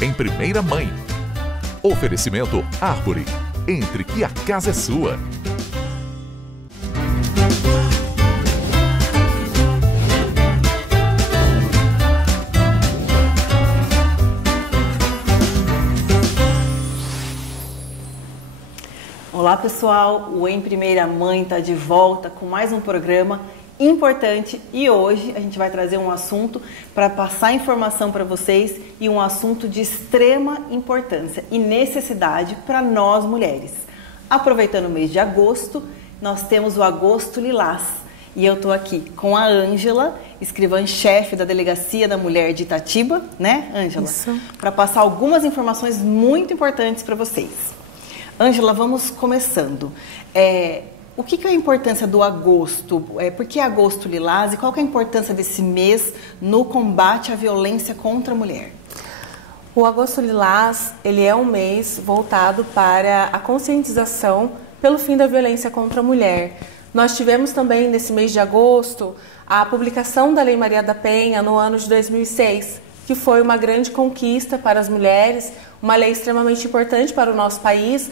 em primeira mãe. Oferecimento Árvore. Entre que a casa é sua. Olá pessoal, o Em Primeira Mãe está de volta com mais um programa importante e hoje a gente vai trazer um assunto para passar informação para vocês e um assunto de extrema importância e necessidade para nós mulheres. Aproveitando o mês de agosto, nós temos o Agosto Lilás e eu estou aqui com a Ângela, escrivã-chefe da Delegacia da Mulher de Itatiba, né, Ângela? Isso. Para passar algumas informações muito importantes para vocês. Ângela, vamos começando. O que é a importância do agosto? Por que agosto lilás e qual que é a importância desse mês no combate à violência contra a mulher? O agosto lilás, ele é um mês voltado para a conscientização pelo fim da violência contra a mulher. Nós tivemos também nesse mês de agosto a publicação da Lei Maria da Penha no ano de 2006, que foi uma grande conquista para as mulheres, uma lei extremamente importante para o nosso país.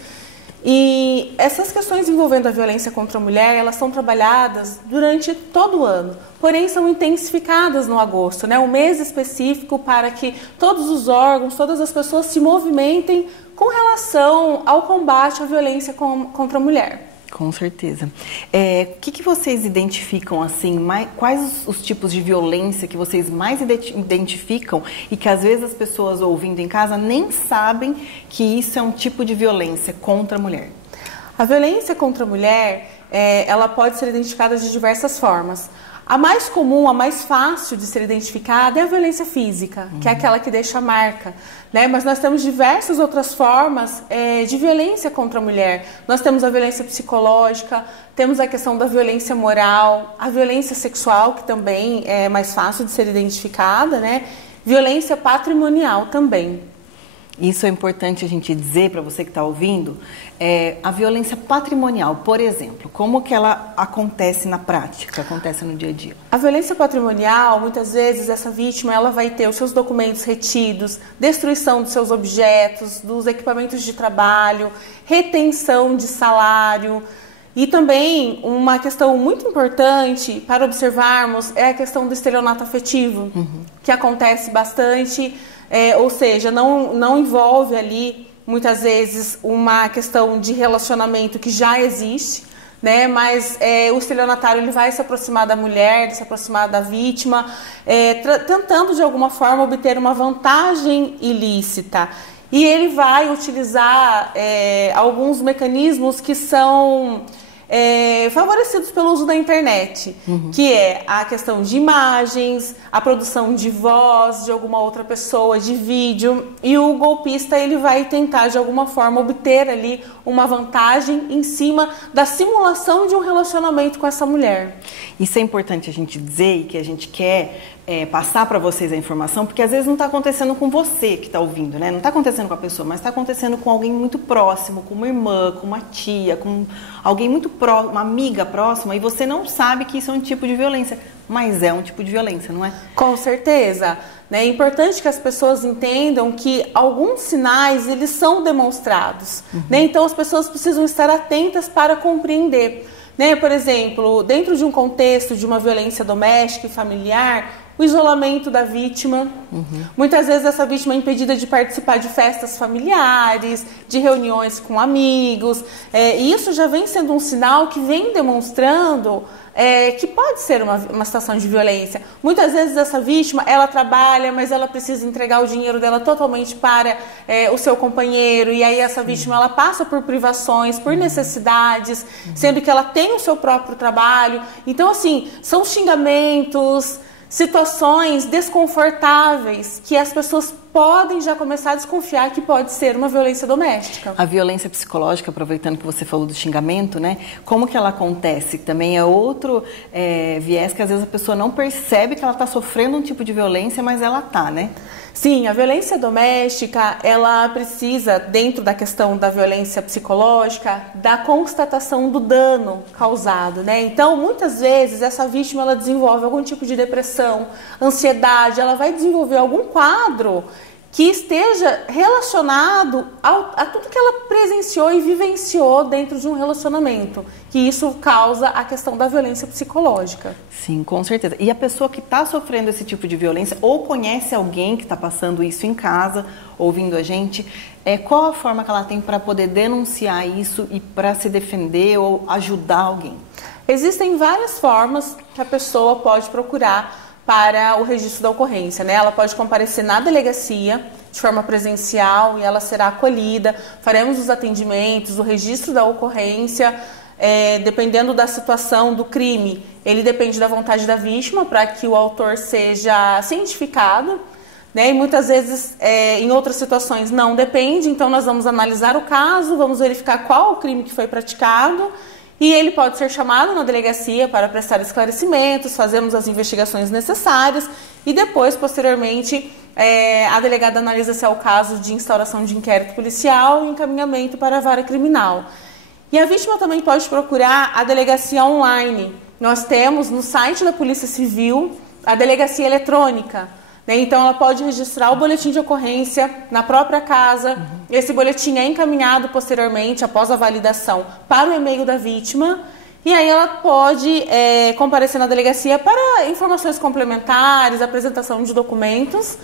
E essas questões envolvendo a violência contra a mulher, elas são trabalhadas durante todo o ano, porém são intensificadas no agosto, né? Um mês específico para que todos os órgãos, todas as pessoas se movimentem com relação ao combate à violência contra a mulher. Com certeza. O que vocês identificam, assim, quais os tipos de violência que vocês mais identificam e que às vezes as pessoas ouvindo em casa nem sabem que isso é um tipo de violência contra a mulher? A violência contra a mulher, ela pode ser identificada de diversas formas. A mais comum, a mais fácil de ser identificada é a violência física, que é aquela que deixa a marca, né? Mas nós temos diversas outras formas de violência contra a mulher. Nós temos a violência psicológica, temos a questão da violência moral, a violência sexual, que também é mais fácil de ser identificada, né? Violência patrimonial também. Isso é importante a gente dizer para você que está ouvindo. A violência patrimonial, por exemplo, como que ela acontece na prática, acontece no dia a dia? A violência patrimonial, muitas vezes essa vítima ela vai ter os seus documentos retidos, destruição dos seus objetos, dos equipamentos de trabalho, retenção de salário. E também uma questão muito importante para observarmos é a questão do estelionato afetivo, que acontece bastante. Ou seja, não envolve ali, muitas vezes, uma questão de relacionamento que já existe, né? Mas o estelionatário ele vai se aproximar da mulher, se aproximar da vítima, tentando de alguma forma obter uma vantagem ilícita. E ele vai utilizar alguns mecanismos que são favorecidos pelo uso da internet, que é a questão de imagens, a produção de voz de alguma outra pessoa, de vídeo, e o golpista ele vai tentar de alguma forma obter ali uma vantagem em cima da simulação de um relacionamento com essa mulher. Isso é importante a gente dizer e que a gente quer passar para vocês a informação, porque às vezes não está acontecendo com você que está ouvindo, né? Não está acontecendo com a pessoa, mas está acontecendo com alguém muito próximo, com uma irmã, com uma tia, com alguém muito próximo, uma amiga próxima, e você não sabe que isso é um tipo de violência, mas é um tipo de violência, não é? Com certeza. É importante que as pessoas entendam que alguns sinais eles são demonstrados, né? Então as pessoas precisam estar atentas para compreender. Né? Por exemplo, dentro de um contexto de uma violência doméstica e familiar, o isolamento da vítima. Muitas vezes essa vítima é impedida de participar de festas familiares, de reuniões com amigos. E isso já vem sendo um sinal que vem demonstrando que pode ser uma situação de violência. Muitas vezes essa vítima, ela trabalha, mas ela precisa entregar o dinheiro dela totalmente para o seu companheiro, e aí essa vítima ela passa por privações, por necessidades, sendo que ela tem o seu próprio trabalho. Então, assim, são xingamentos, situações desconfortáveis que as pessoas podem já começar a desconfiar que pode ser uma violência doméstica. A violência psicológica, aproveitando que você falou do xingamento, né? Como que ela acontece? Também é outro viés que às vezes a pessoa não percebe que ela está sofrendo um tipo de violência, mas ela está, né? Sim, a violência doméstica, ela precisa, dentro da questão da violência psicológica, da constatação do dano causado, né? Então, muitas vezes, essa vítima, ela desenvolve algum tipo de depressão, ansiedade, ela vai desenvolver algum quadro que esteja relacionado a tudo que ela presenciou e vivenciou dentro de um relacionamento, que isso causa a questão da violência psicológica. Sim, com certeza. E a pessoa que está sofrendo esse tipo de violência ou conhece alguém que está passando isso em casa, ouvindo a gente, qual a forma que ela tem para poder denunciar isso e para se defender ou ajudar alguém? Existem várias formas que a pessoa pode procurar para o registro da ocorrência, né? Ela pode comparecer na delegacia de forma presencial e ela será acolhida, faremos os atendimentos, o registro da ocorrência, dependendo da situação do crime, ele depende da vontade da vítima para que o autor seja cientificado, né? E muitas vezes, em outras situações, não depende, então nós vamos analisar o caso, vamos verificar qual o crime que foi praticado, e ele pode ser chamado na delegacia para prestar esclarecimentos, fazermos as investigações necessárias e depois, posteriormente, a delegada analisa se é o caso de instauração de inquérito policial e encaminhamento para a vara criminal. E a vítima também pode procurar a delegacia online. Nós temos no site da Polícia Civil a delegacia eletrônica. Então, ela pode registrar o boletim de ocorrência na própria casa. Esse boletim é encaminhado posteriormente, após a validação, para o e-mail da vítima. E aí ela pode comparecer na delegacia para informações complementares, apresentação de documentos.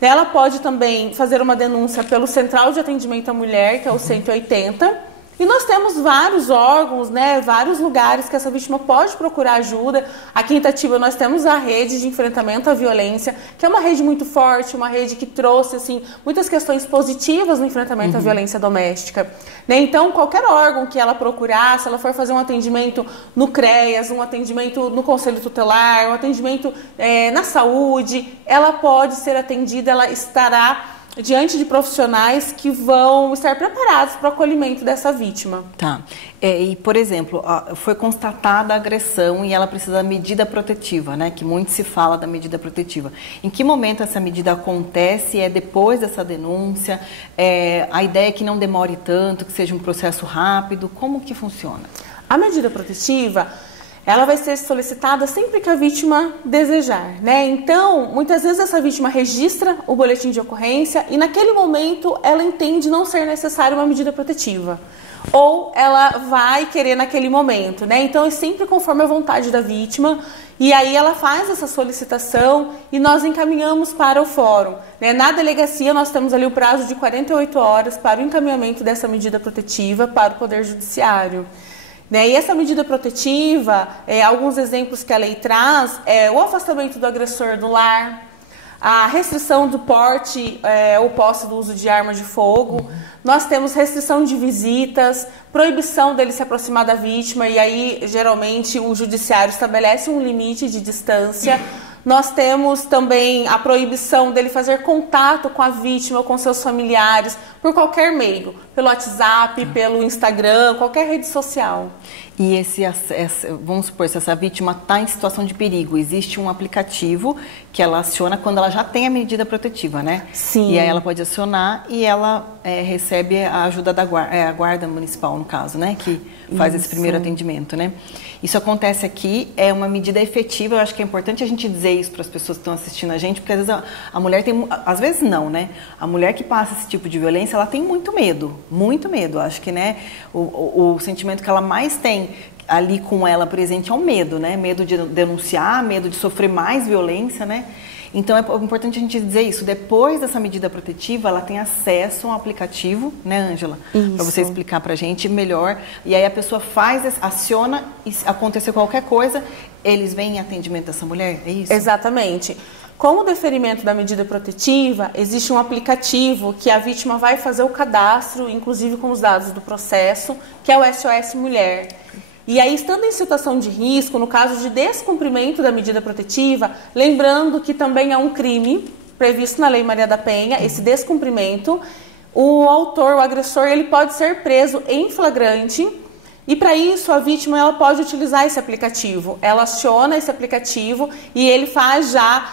Ela pode também fazer uma denúncia pelo Central de Atendimento à Mulher, que é o 180. E nós temos vários órgãos, né, vários lugares que essa vítima pode procurar ajuda. Aqui em Itatiba nós temos a rede de enfrentamento à violência, que é uma rede muito forte, uma rede que trouxe assim, muitas questões positivas no enfrentamento à violência doméstica. Né? Então, qualquer órgão que ela procurar, se ela for fazer um atendimento no CREAS, um atendimento no Conselho Tutelar, um atendimento na saúde, ela pode ser atendida, ela estará diante de profissionais que vão estar preparados para o acolhimento dessa vítima. Tá. E, por exemplo, foi constatada a agressão e ela precisa da medida protetiva, né? Que muito se fala da medida protetiva. Em que momento essa medida acontece? É depois dessa denúncia? A ideia é que não demore tanto, que seja um processo rápido? Como que funciona? A medida protetiva, ela vai ser solicitada sempre que a vítima desejar, né? Então, muitas vezes essa vítima registra o boletim de ocorrência e naquele momento ela entende não ser necessária uma medida protetiva. Ou ela vai querer naquele momento, né? Então, é sempre conforme a vontade da vítima e aí ela faz essa solicitação e nós encaminhamos para o fórum, né? Na delegacia nós temos ali o prazo de 48 horas para o encaminhamento dessa medida protetiva para o Poder Judiciário. E essa medida protetiva, alguns exemplos que a lei traz, o afastamento do agressor do lar, a restrição do porte ou posse do uso de arma de fogo, nós temos restrição de visitas, proibição dele se aproximar da vítima e aí geralmente o judiciário estabelece um limite de distância. Nós temos também a proibição dele fazer contato com a vítima ou com seus familiares por qualquer meio, pelo WhatsApp, pelo Instagram, qualquer rede social. E vamos supor, se essa vítima está em situação de perigo, existe um aplicativo que ela aciona quando ela já tem a medida protetiva, né? Sim. E aí ela pode acionar e ela recebe a ajuda da guarda municipal, no caso, né? Que faz esse primeiro atendimento, né? Isso acontece aqui, é uma medida efetiva, eu acho que é importante a gente dizer isso para as pessoas que estão assistindo a gente, porque às vezes a mulher tem, às vezes não, né? A mulher que passa esse tipo de violência, ela tem muito medo, acho que, né, o sentimento que ela mais tem ali com ela presente é o medo, né? Medo de denunciar, medo de sofrer mais violência, né? Então, é importante a gente dizer isso. Depois dessa medida protetiva, ela tem acesso a um aplicativo, né, Ângela? Para você explicar para a gente melhor. E aí a pessoa aciona e se acontecer qualquer coisa, eles vêm em atendimento dessa mulher? É isso? Exatamente. Com o deferimento da medida protetiva, existe um aplicativo que a vítima vai fazer o cadastro, inclusive com os dados do processo, que é o SOS Mulher. E aí, estando em situação de risco, no caso de descumprimento da medida protetiva, lembrando que também é um crime previsto na Lei Maria da Penha, esse descumprimento, o autor, o agressor, ele pode ser preso em flagrante e para isso a vítima ela pode utilizar esse aplicativo. Ela aciona esse aplicativo e ele faz já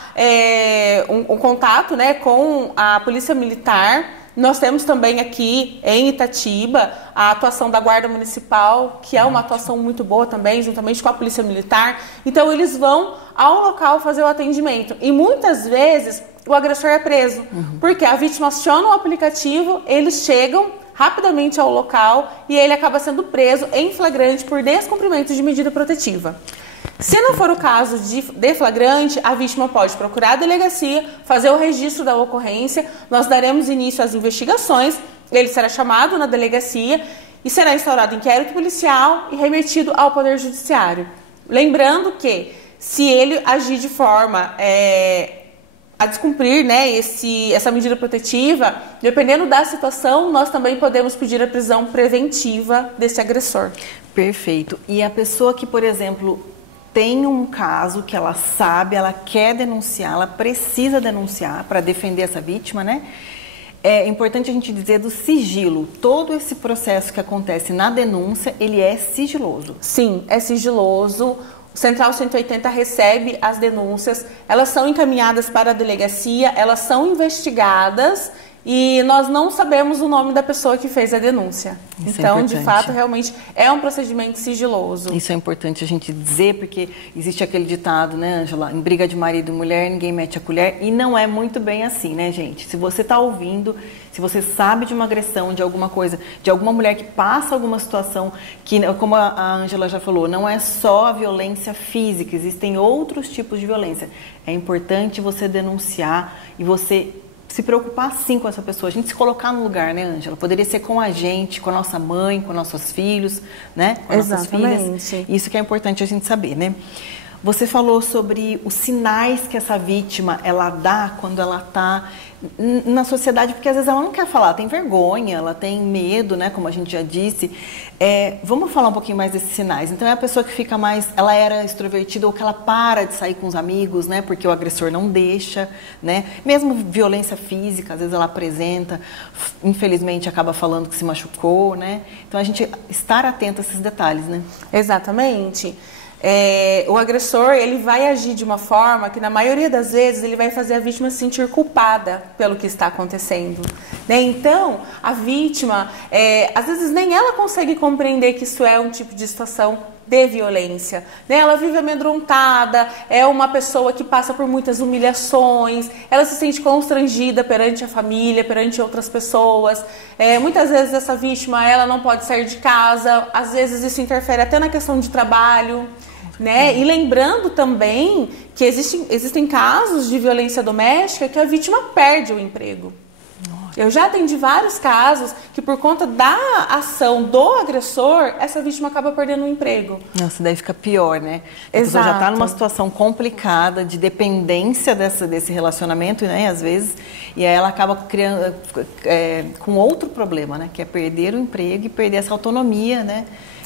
um contato, né, com a Polícia Militar. Nós temos também aqui em Itatiba a atuação da Guarda Municipal, que é uma atuação muito boa também, juntamente com a Polícia Militar. Então, eles vão ao local fazer o atendimento. E muitas vezes, o agressor é preso. Porque a vítima aciona o aplicativo, eles chegam rapidamente ao local e ele acaba sendo preso em flagrante por descumprimento de medida protetiva. Se não for o caso de flagrante, a vítima pode procurar a delegacia, fazer o registro da ocorrência, nós daremos início às investigações, ele será chamado na delegacia e será instaurado inquérito policial e remetido ao Poder Judiciário. Lembrando que, se ele agir de forma a descumprir, né, essa medida protetiva, dependendo da situação, nós também podemos pedir a prisão preventiva desse agressor. Perfeito. E a pessoa que, por exemplo, tem um caso que ela sabe, ela quer denunciar, ela precisa denunciar para defender essa vítima, né? É importante a gente dizer do sigilo. Todo esse processo que acontece na denúncia, ele é sigiloso. Sim, é sigiloso. O Central 180 recebe as denúncias, elas são encaminhadas para a delegacia, elas são investigadas e nós não sabemos o nome da pessoa que fez a denúncia. Isso então, é de fato, realmente é um procedimento sigiloso. Isso é importante a gente dizer, porque existe aquele ditado, né, Ângela? Em briga de marido e mulher, ninguém mete a colher. E não é muito bem assim, né, gente? Se você está ouvindo, se você sabe de uma agressão, de alguma coisa, de alguma mulher que passa alguma situação, que, como a Ângela já falou, não é só a violência física, existem outros tipos de violência. É importante você denunciar e você se preocupar sim com essa pessoa, a gente se colocar no lugar, né, Ângela? Poderia ser com a gente, com a nossa mãe, com nossos filhos, né? Com nossas filhas. Isso que é importante a gente saber, né? Você falou sobre os sinais que essa vítima, ela dá quando ela está na sociedade, porque às vezes ela não quer falar, tem vergonha, ela tem medo, né, como a gente já disse. Vamos falar um pouquinho mais desses sinais. Então é a pessoa que fica mais, ela era extrovertida ou que ela para de sair com os amigos, né, porque o agressor não deixa, né, mesmo violência física, às vezes ela apresenta, infelizmente acaba falando que se machucou, né, então a gente estar atento a esses detalhes, né. Exatamente. O agressor, ele vai agir de uma forma que, na maioria das vezes, ele vai fazer a vítima se sentir culpada pelo que está acontecendo, né? Então, a vítima, às vezes nem ela consegue compreender que isso é um tipo de situação de violência, né? Ela vive amedrontada, é uma pessoa que passa por muitas humilhações, ela se sente constrangida perante a família, perante outras pessoas. Muitas vezes essa vítima, ela não pode sair de casa, às vezes isso interfere até na questão de trabalho, né? E lembrando também que existem casos de violência doméstica que a vítima perde o emprego. Eu já atendi vários casos que, por conta da ação do agressor, essa vítima acaba perdendo o emprego. Nossa, daí fica pior, né? A pessoa já está numa situação complicada de dependência desse relacionamento, né? Às vezes, e aí ela acaba criando com outro problema, né? Que é perder o emprego e perder essa autonomia, né?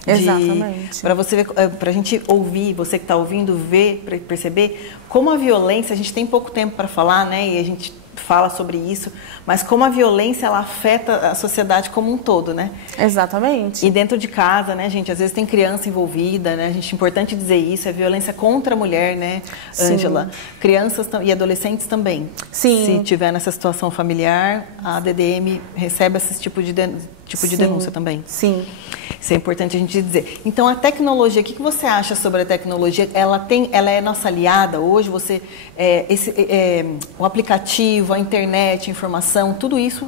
Exatamente. Para você ver, para a gente ouvir, você que está ouvindo, ver, perceber como a violência, a gente tem pouco tempo para falar, né? E a gente fala sobre isso, mas como a violência, ela afeta a sociedade como um todo, né? Exatamente. E dentro de casa, né, gente, às vezes tem criança envolvida, né? É importante dizer isso, é violência contra a mulher, né, Ângela? Crianças e adolescentes também. Sim. Se tiver nessa situação familiar, a DDM recebe esse tipo de denúncia também. Sim. Isso é importante a gente dizer. Então, a tecnologia, o que você acha sobre a tecnologia? Ela é nossa aliada hoje? O aplicativo, a internet, a informação, tudo isso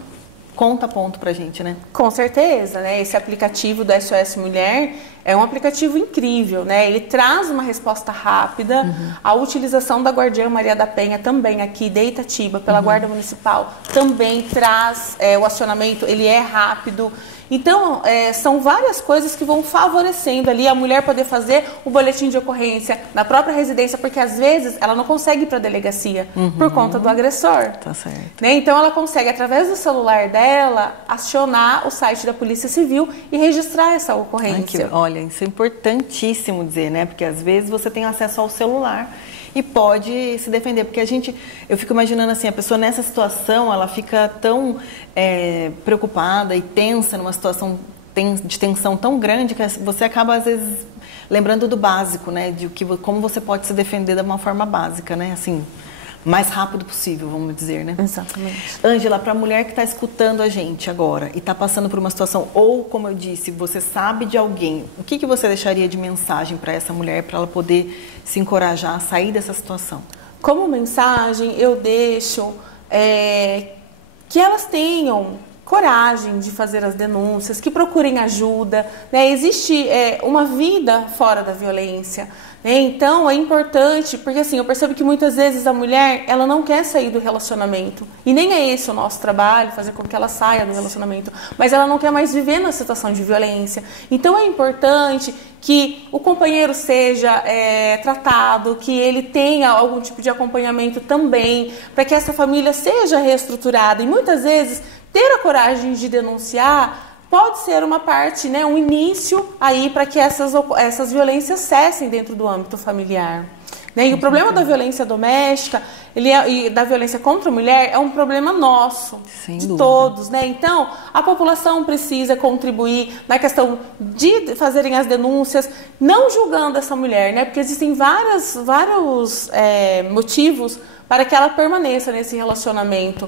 conta ponto pra gente, né? Com certeza, né? Esse aplicativo do SOS Mulher é um aplicativo incrível, né? Ele traz uma resposta rápida. A utilização da Guardiã Maria da Penha também aqui de Itatiba, pela Guarda Municipal, também traz o acionamento, ele é rápido. Então, são várias coisas que vão favorecendo ali a mulher poder fazer o boletim de ocorrência na própria residência, porque às vezes ela não consegue ir para a delegacia por conta do agressor. Tá certo. Né? Então, ela consegue, através do celular dela, acionar o site da Polícia Civil e registrar essa ocorrência. Olha, isso é importantíssimo dizer, né? Porque às vezes você tem acesso ao celular e pode se defender, porque eu fico imaginando assim, a pessoa nessa situação, ela fica tão preocupada e tensa, numa situação de tensão tão grande, que você acaba às vezes lembrando do básico, né, como você pode se defender de uma forma básica, né, assim, mais rápido possível, vamos dizer, né? Exatamente. Ângela, para a mulher que está escutando a gente agora e está passando por uma situação, ou como eu disse, você sabe de alguém, o que você deixaria de mensagem para essa mulher, para ela poder se encorajar a sair dessa situação? como mensagem, eu deixo que elas tenham coragem de fazer as denúncias, que procurem ajuda, né? Existe uma vida fora da violência, né? Então é importante, porque assim, eu percebo que muitas vezes a mulher, ela não quer sair do relacionamento, e nem é esse o nosso trabalho, fazer com que ela saia do relacionamento, mas ela não quer mais viver na situação de violência. Então é importante que o companheiro seja tratado, que ele tenha algum tipo de acompanhamento também, para que essa família seja reestruturada. E muitas vezes ter a coragem de denunciar pode ser uma parte, né, um início aí para que essas violências cessem dentro do âmbito familiar. Né? E o problema da violência doméstica e da violência contra a mulher é um problema nosso, de todos. Né? Então, a população precisa contribuir na questão de fazerem as denúncias, não julgando essa mulher, né? Porque existem vários motivos para que ela permaneça nesse relacionamento.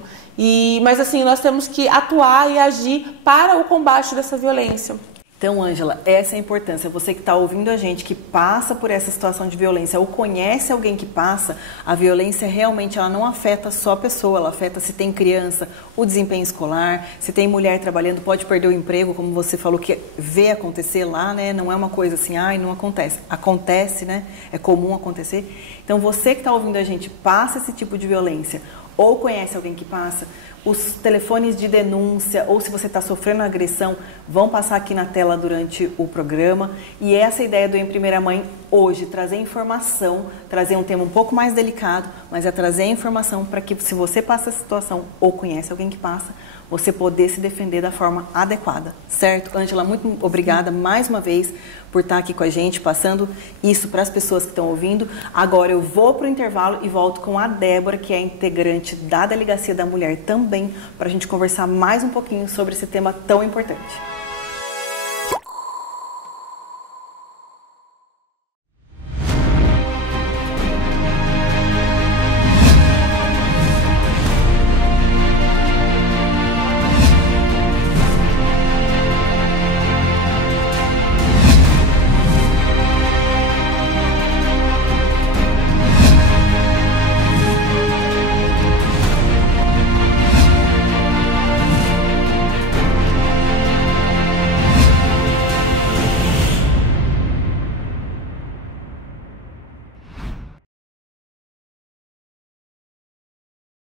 Mas assim, nós temos que atuar e agir para o combate dessa violência. Então, Ângela, essa é a importância. Você que está ouvindo a gente, que passa por essa situação de violência ou conhece alguém que passa, a violência realmente ela não afeta só a pessoa, ela afeta se tem criança, o desempenho escolar, se tem mulher trabalhando, pode perder o emprego, como você falou, que vê acontecer lá, né? Não é uma coisa assim, não acontece. Acontece, né? É comum acontecer. Então, você que está ouvindo a gente, passa esse tipo de violência ou conhece alguém que passa, os telefones de denúncia, ou se você está sofrendo agressão, vão passar aqui na tela durante o programa. E essa é a ideia do Em Primeira Mãe hoje, trazer informação, trazer um tema um pouco mais delicado, mas é trazer informação para que, se você passa essa situação ou conhece alguém que passa, você poder se defender da forma adequada, certo? Ângela, muito obrigada mais uma vez por estar aqui com a gente, passando isso para as pessoas que estão ouvindo. Agora eu vou para o intervalo e volto com a Débora, que é integrante da Delegacia da Mulher também, para a gente conversar mais um pouquinho sobre esse tema tão importante.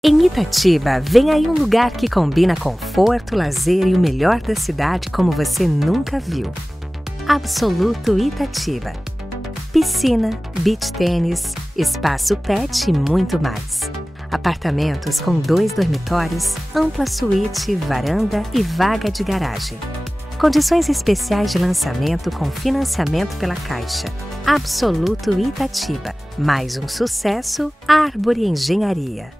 Em Itatiba, vem aí um lugar que combina conforto, lazer e o melhor da cidade como você nunca viu. Absoluto Itatiba. Piscina, beach tênis, espaço pet e muito mais. Apartamentos com 2 dormitórios, ampla suíte, varanda e vaga de garagem. Condições especiais de lançamento com financiamento pela Caixa. Absoluto Itatiba. Mais um sucesso, Árvore Engenharia.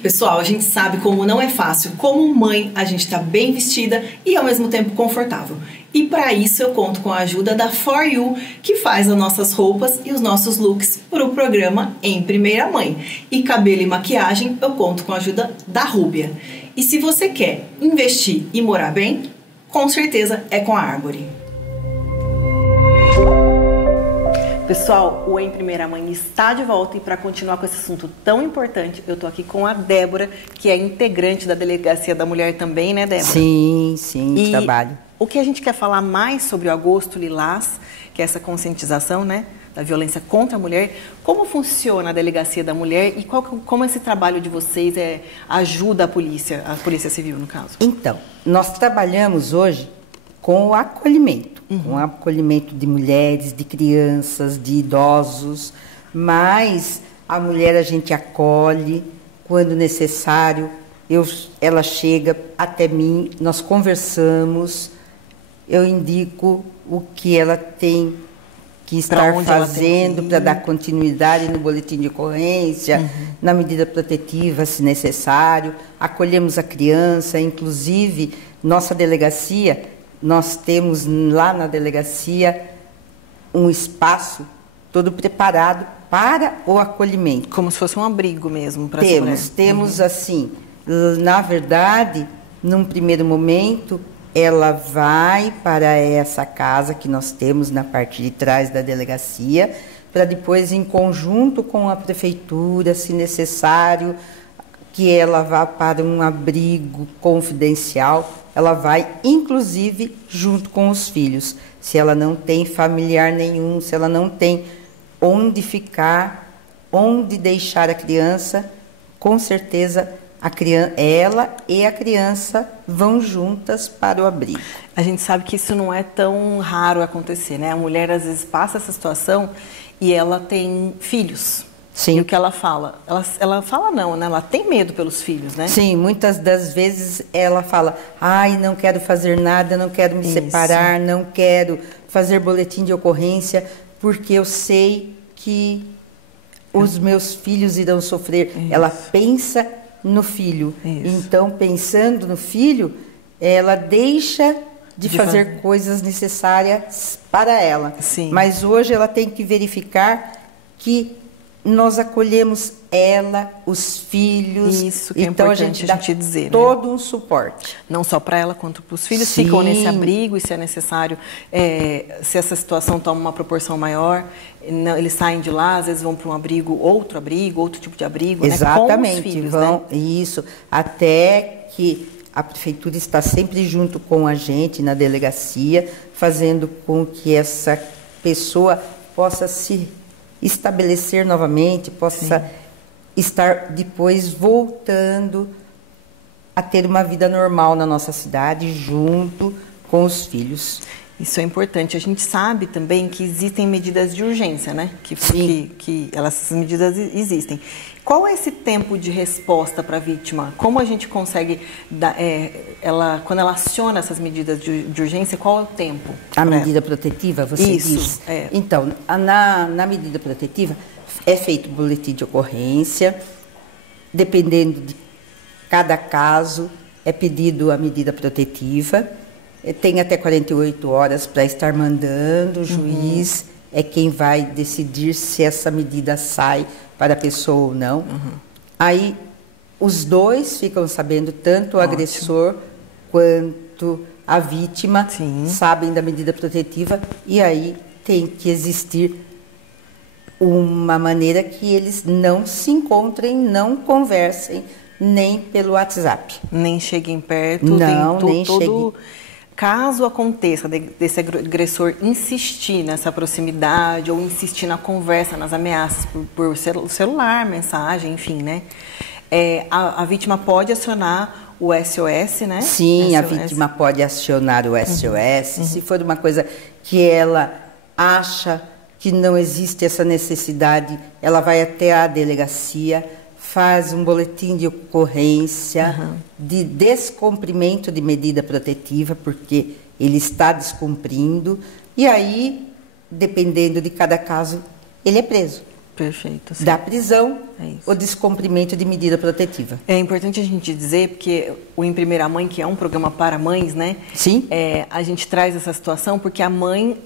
Pessoal, a gente sabe como não é fácil, como mãe, a gente está bem vestida e ao mesmo tempo confortável. E para isso eu conto com a ajuda da For You, que faz as nossas roupas e os nossos looks para o programa Em Primeira Mãe. E cabelo e maquiagem eu conto com a ajuda da Rúbia. E se você quer investir e morar bem, com certeza é com a Árvore. Pessoal, o Em Primeira Mãe está de volta e para continuar com esse assunto tão importante, eu estou aqui com a Débora, que é integrante da Delegacia da Mulher também, né, Débora? Sim, trabalho. O que a gente quer falar mais sobre o Agosto Lilás, que é essa conscientização, né, da violência contra a mulher, como funciona a Delegacia da Mulher e como esse trabalho de vocês ajuda a Polícia Civil, no caso? Então, nós trabalhamos hoje com o acolhimento, com o acolhimento de mulheres, de crianças, de idosos, mas a mulher a gente acolhe quando necessário, ela chega até mim, nós conversamos, eu indico o que ela tem que estar fazendo para dar continuidade no boletim de ocorrência, na medida protetiva, se necessário, acolhemos a criança, inclusive nossa delegacia, nós temos lá na delegacia um espaço todo preparado para o acolhimento. Como se fosse um abrigo mesmo para essa mulher. Temos assim, na verdade, num primeiro momento, ela vai para essa casa que nós temos na parte de trás da delegacia, para depois, em conjunto com a prefeitura, se necessário, que ela vá para um abrigo confidencial, ela vai, inclusive, junto com os filhos. Se ela não tem familiar nenhum, se ela não tem onde ficar, onde deixar a criança, com certeza ela e a criança vão juntas para o abrigo. A gente sabe que isso não é tão raro acontecer, né? A mulher às vezes passa essa situação e ela tem filhos. Sim. E o que ela fala? Ela fala não, né? Ela tem medo pelos filhos, né? Sim, muitas das vezes ela fala, ai, não quero fazer nada, não quero me separar, não quero fazer boletim de ocorrência, porque eu sei que os meus filhos irão sofrer. Isso. Ela pensa no filho. Isso. Então, pensando no filho, ela deixa de fazer coisas necessárias para ela. Sim. Mas hoje ela tem que verificar que nós acolhemos ela, os filhos. Isso que é então importante a gente dá dizer, né? todo um suporte. Não só para ela quanto para os filhos. Sim. Ficam nesse abrigo e se é necessário, se essa situação toma uma proporção maior, eles saem de lá, às vezes vão para um abrigo, outro tipo de abrigo, exatamente, né? Com os filhos, vão, né? Isso, até que a prefeitura está sempre junto com a gente na delegacia, fazendo com que essa pessoa possa se estabelecer novamente, possa estar depois voltando a ter uma vida normal na nossa cidade, junto com os filhos. Isso é importante. A gente sabe também que existem medidas de urgência, né? Essas medidas existem. Qual é esse tempo de resposta para a vítima? Como a gente consegue, quando ela aciona essas medidas de urgência, qual é o tempo? A medida protetiva, você Isso, diz? é. Então, na medida protetiva, é feito boletim de ocorrência, dependendo de cada caso, é pedido a medida protetiva, tem até 48 horas para estar mandando, o juiz é quem vai decidir se essa medida sai para a pessoa ou não. Aí, os dois ficam sabendo, tanto o agressor quanto a vítima, sabem da medida protetiva, e aí tem que existir uma maneira que eles não se encontrem, não conversem, nem pelo WhatsApp. Nem cheguem perto. Nem cheguem. Caso aconteça desse agressor insistir nessa proximidade ou insistir na conversa, nas ameaças por celular, mensagem, enfim, né? A vítima pode acionar o SOS, né? Sim, a SOS. vítima pode acionar o SOS. Se for uma coisa que ela acha que não existe essa necessidade, ela vai até a delegacia, faz um boletim de ocorrência de descumprimento de medida protetiva, porque ele está descumprindo, e aí, dependendo de cada caso, ele é preso. Perfeito. Sim. Da prisão, o descumprimento de medida protetiva. É importante a gente dizer, porque o Em Primeira Mãe, que é um programa para mães, né? Sim. A gente traz essa situação porque a mãe...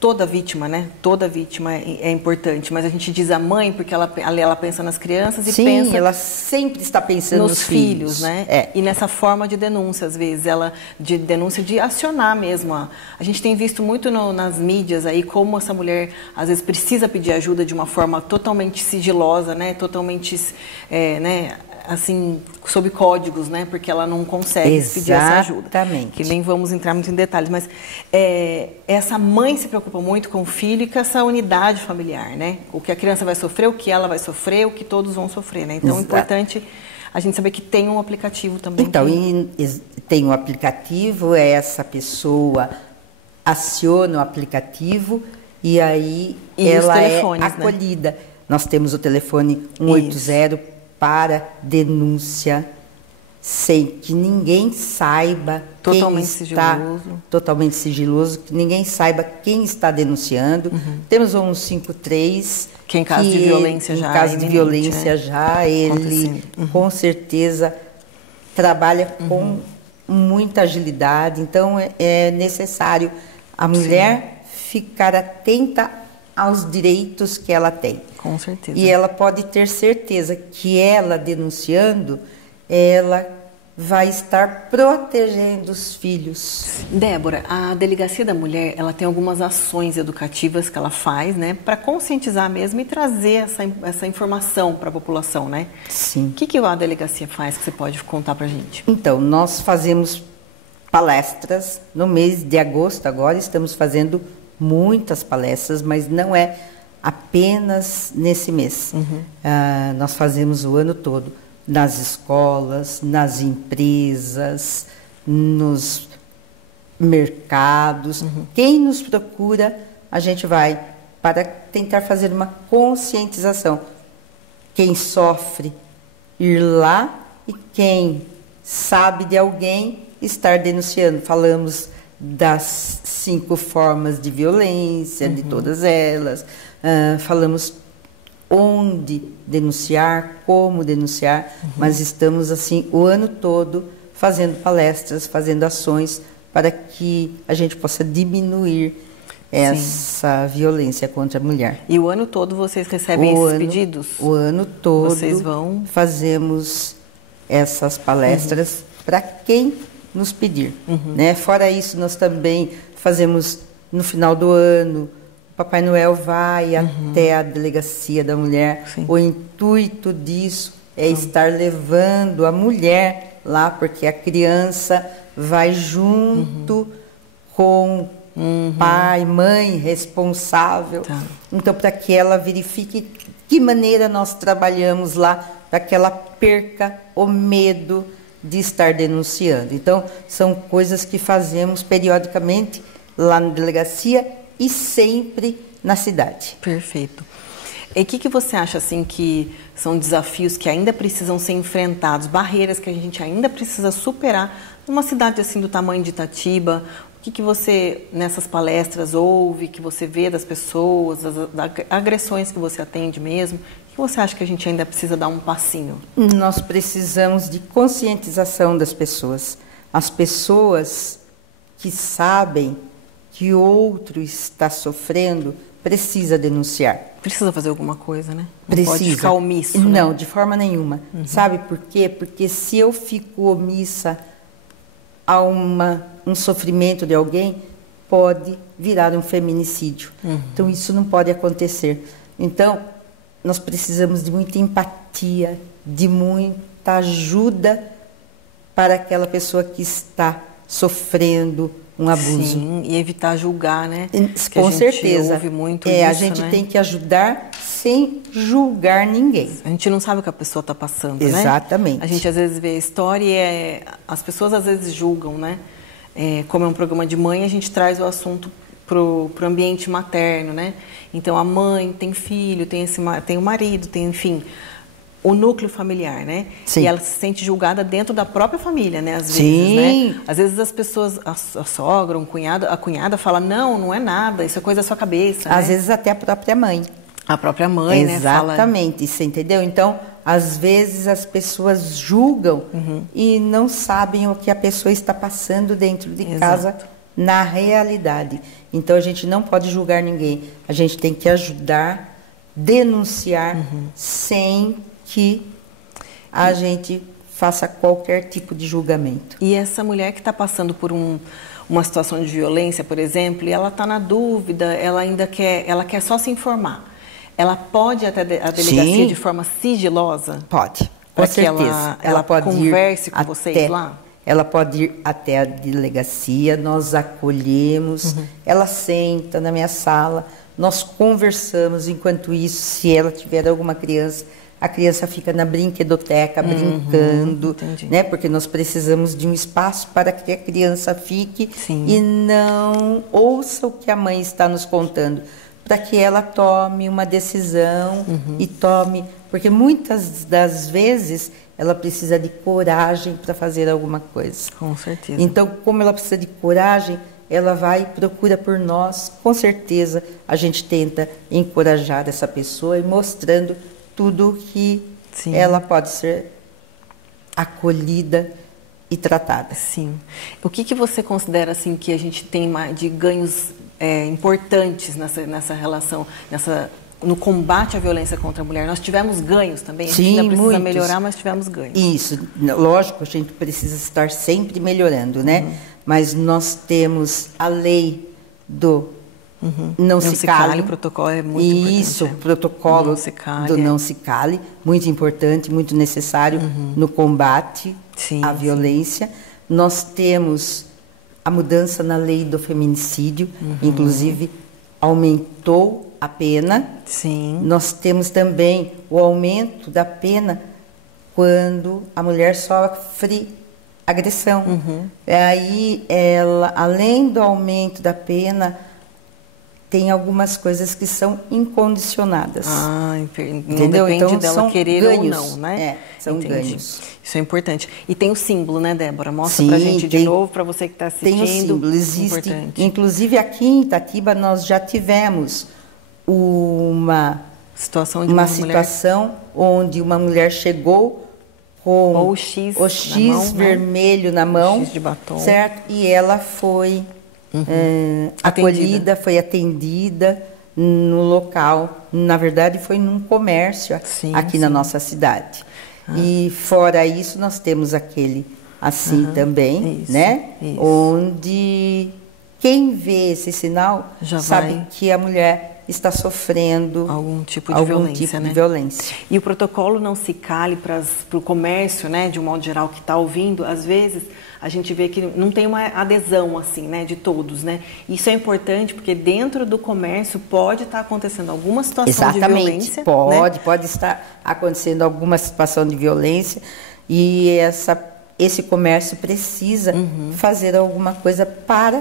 toda vítima, né? Toda vítima é importante, mas a gente diz a mãe porque ela pensa nas crianças e pensa... ela sempre está pensando nos filhos, né? E nessa forma de denúncia, às vezes, de denúncia de acionar mesmo. A gente tem visto muito nas mídias aí como essa mulher, às vezes, precisa pedir ajuda de uma forma totalmente sigilosa, né? Totalmente, né? Assim, sob códigos, né? Porque ela não consegue pedir essa ajuda. Exatamente. Que nem vamos entrar muito em detalhes, mas essa mãe se preocupa muito com o filho e com essa unidade familiar, né? O que a criança vai sofrer, o que ela vai sofrer, o que todos vão sofrer, né? Então, é importante a gente saber que tem um aplicativo também. Então, tem um aplicativo, essa pessoa aciona o aplicativo e aí ela é acolhida. Né? Nós temos o telefone 180 para denúncia, sem que ninguém saiba totalmente sigiloso, que ninguém saiba quem está denunciando. Temos o 153, que em caso de violência já, em caso de violência já, ele com certeza trabalha com muita agilidade. Então é necessário a mulher ficar atenta aos direitos que ela tem. Com certeza. E ela pode ter certeza que ela denunciando, ela vai estar protegendo os filhos. Débora, a Delegacia da Mulher, ela tem algumas ações educativas que ela faz, né, para conscientizar mesmo e trazer essa informação para a população, né? Sim. O que a delegacia faz que você pode contar para a gente? Então, nós fazemos palestras no mês de agosto. Agora estamos fazendo muitas palestras, mas não é apenas nesse mês. Nós fazemos o ano todo, nas escolas, nas empresas, nos mercados. Quem nos procura, a gente vai para tentar fazer uma conscientização. Quem sofre, ir lá, e quem sabe de alguém, estar denunciando. Falamos das 5 formas de violência, de todas elas. Falamos onde denunciar, como denunciar, mas estamos assim o ano todo fazendo palestras, fazendo ações para que a gente possa diminuir essa violência contra a mulher. E o ano todo vocês recebem esses pedidos? O ano todo vocês vão... fazemos essas palestras para quem nos pedir. Né? Fora isso, nós também fazemos no final do ano, Papai Noel vai até a Delegacia da Mulher. Sim. O intuito disso é estar levando a mulher lá, porque a criança vai junto com pai, mãe responsável. Tá. Então, para que ela verifique que maneira nós trabalhamos lá, para que ela perca o medo de estar denunciando. Então, são coisas que fazemos periodicamente lá na delegacia e sempre na cidade. Perfeito. E o que você acha assim que são desafios que ainda precisam ser enfrentados, barreiras que a gente ainda precisa superar numa cidade assim do tamanho de Itatiba? O que você nessas palestras ouve, que você vê das pessoas, das agressões que você atende mesmo? O que você acha que a gente ainda precisa dar um passinho? Nós precisamos de conscientização das pessoas. As pessoas que sabem que outro está sofrendo, precisa denunciar. Precisa fazer alguma coisa, né? Não Precisa. pode ficar omisso, né? Não, de forma nenhuma. Sabe por quê? Porque se eu fico omissa a um sofrimento de alguém, pode virar um feminicídio. Então, isso não pode acontecer. Então, nós precisamos de muita empatia, de muita ajuda para aquela pessoa que está sofrendo um abuso. Sim, e evitar julgar, né? Com certeza. Ouve muito a isso, gente né? tem que ajudar sem julgar ninguém. A gente não sabe o que a pessoa está passando, Exatamente. né? A gente às vezes vê a história e as pessoas às vezes julgam, né? Como é um programa de mãe, a gente traz o assunto pro ambiente materno, né? Então a mãe tem filho, tem o marido, tem, enfim, o núcleo familiar, né? Sim. E ela se sente julgada dentro da própria família, né? Às vezes, Sim. né? Às vezes as pessoas, a sogra, a cunhada fala, não é nada, isso é coisa da sua cabeça. Às né? vezes até a própria mãe. A própria mãe, né? Exatamente, você entendeu? Então, às vezes as pessoas julgam e não sabem o que a pessoa está passando dentro de casa na realidade. Então, a gente não pode julgar ninguém. A gente tem que ajudar, denunciar, sem que a gente faça qualquer tipo de julgamento. E essa mulher que está passando por uma situação de violência, por exemplo, e ela está na dúvida, ela quer só se informar. Ela pode ir até a delegacia Sim. de forma sigilosa? Pode, com Para que certeza. ela pode converse ir com vocês lá? Ela pode ir até a delegacia, nós acolhemos, ela senta na minha sala, nós conversamos. Enquanto isso, se ela tiver alguma criança, a criança fica na brinquedoteca brincando, né? Porque nós precisamos de um espaço para que a criança fique e não ouça o que a mãe está nos contando, para que ela tome uma decisão e tome... Porque muitas das vezes ela precisa de coragem para fazer alguma coisa. Com certeza. Então, como ela precisa de coragem, ela vai e procura por nós. Com certeza, a gente tenta encorajar essa pessoa e mostrando tudo que ela pode ser acolhida e tratada. Sim. O que você considera assim que a gente tem de ganhos importantes nessa relação, no combate à violência contra a mulher. Nós tivemos ganhos também, a gente Sim, ainda precisa muitos. melhorar, mas tivemos ganhos. Isso, lógico, a gente precisa estar sempre melhorando, né? Mas nós temos a lei do não se cale. O protocolo é muito importante. Isso, o protocolo não se cale, do não se cale, muito importante, muito necessário no combate à violência. Nós temos a mudança na lei do feminicídio, inclusive aumentou a pena. Sim. Nós temos também o aumento da pena quando a mulher sofre agressão. Aí, ela, além do aumento da pena, tem algumas coisas que são incondicionadas. Entendeu? Depende então, dela são querer ganhos, ou não, né? São ganhos. Isso é importante. E tem o símbolo, né, Débora? Mostra Sim, pra gente de novo, para você que está assistindo. Tem o símbolo, existe. Importante. Inclusive, aqui em Itatiba, nós já tivemos uma situação de situação onde uma mulher chegou com o X vermelho na mão, o X de batom, certo? E ela foi acolhida, foi atendida no local. Na verdade, foi num comércio aqui na nossa cidade. E fora isso, nós temos aquele assim também, né? Isso. Onde quem vê esse sinal já sabe que a mulher está sofrendo algum tipo de violência. E o protocolo não se cale para o comércio, né, de um modo geral, que está ouvindo, às vezes a gente vê que não tem uma adesão assim, né, de todos, né? Isso é importante porque dentro do comércio pode estar acontecendo alguma situação de violência. Pode estar acontecendo alguma situação de violência e esse comércio precisa fazer alguma coisa para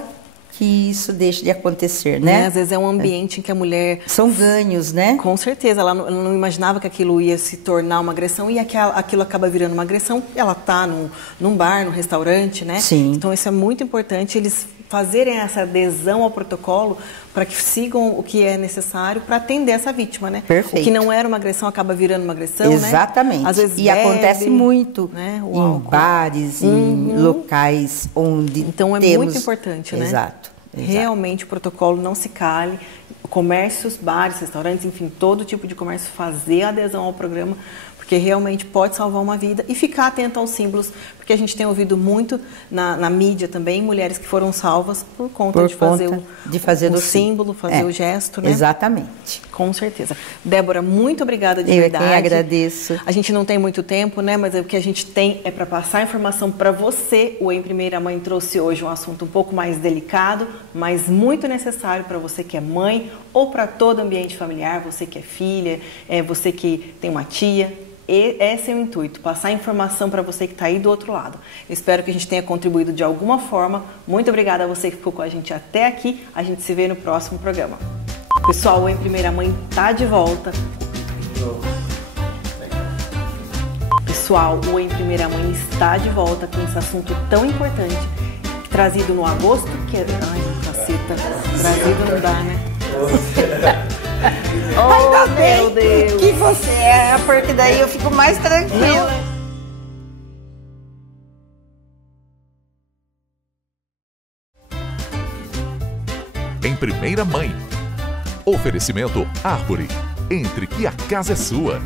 que isso deixe de acontecer, né? Às vezes é um ambiente em que a mulher... São ganhos, né? Com certeza, ela não imaginava que aquilo ia se tornar uma agressão e aquilo acaba virando uma agressão. Ela está num bar, num restaurante, né? Sim. Então isso é muito importante, eles fazerem essa adesão ao protocolo para que sigam o que é necessário para atender essa vítima, né? Perfeito. O que não era uma agressão acaba virando uma agressão, exatamente. Né? Às vezes acontece muito, né? Em bares, em locais onde então é muito importante, né? Exato. Realmente o protocolo não se cale, comércios, bares, restaurantes, enfim, todo tipo de comércio fazer adesão ao programa, porque realmente pode salvar uma vida e ficar atento aos símbolos, porque a gente tem ouvido muito na mídia também, mulheres que foram salvas por conta de fazer o símbolo, fazer o gesto, né? Exatamente. Com certeza. Débora, muito obrigada de verdade. Eu quem agradeço. A gente não tem muito tempo, né? Mas o que a gente tem é para passar informação para você. O Em Primeira Mãe trouxe hoje um assunto um pouco mais delicado, mas muito necessário para você que é mãe ou para todo ambiente familiar, você que é filha, você que tem uma tia. Esse é o intuito, passar informação para você que está aí do outro lado. Eu espero que a gente tenha contribuído de alguma forma. Muito obrigada a você que ficou com a gente até aqui. A gente se vê no próximo programa. Pessoal, o Em Primeira Mãe está de volta. Pessoal, o Em Primeira Mãe está de volta com esse assunto tão importante, trazido no agosto, que é... Ai, caceta, trazido não dá, né? Ainda bem meu Deus. que você é, porque daí eu fico mais tranquila. Em Primeira Mãe. Oferecimento Árvore. Entre que a casa é sua.